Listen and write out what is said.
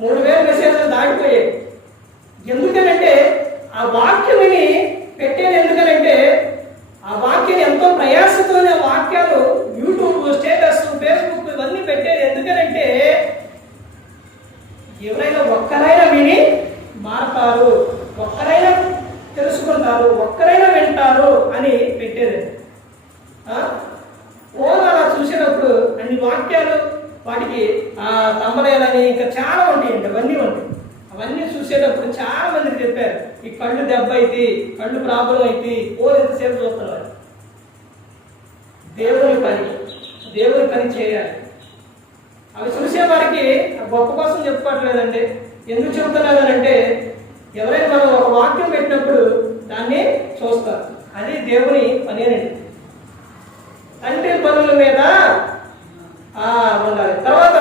3000 మెసేజ్లు దాటిపోయాయి. ఎందుకనంటే ఆ వాక్యం విని పెట్టేది. ఎందుకనంటే ఆ వాక్యం ఎంతో ప్రయాసతోనే వాక్యాలు యూట్యూబ్, స్టేటస్, ఫేస్బుక్ ఇవన్నీ పెట్టేది. ఎందుకనంటే ఎవరైనా ఒక్కరైనా విని మారతారు, ఒక్కరైనా తెలుసుకుంటారు, ఒక్కరైనా వింటారు అని పెట్టేది. ఓన్ అలా చూసేటప్పుడు అన్ని వాక్యాలు, వాటికి తమ్మలేదని ఇంకా చాలా ఉంటాయండి, అవన్నీ ఉంటాయి. అవన్నీ చూసేటప్పుడు చాలా మందికి చెప్పారు, ఈ కళ్ళు దెబ్బ అయితే, కళ్ళు ప్రాబ్లం అయితే ఎంతసేపు చూస్తున్నారు. దేవుని పని చేయాలి. అవి చూసే వారికి గొప్ప కోసం చెప్పుకోవట్లేదండి. ఎందుకు చెబుతున్నానంటే ఎవరైనా మనం ఒక వాక్యం పెట్టినప్పుడు దాన్ని చూస్తారు. అది దేవుని పనేనండి. తండ్రి పనుల మీద ఉండాలి. తర్వాత